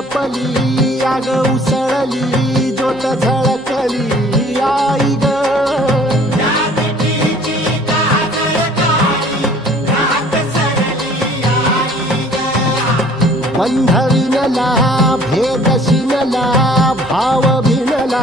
आई तळपली आग उसळली ज्योत झळकली आई ग. बंध विनला भेद शिनला भाव भिनला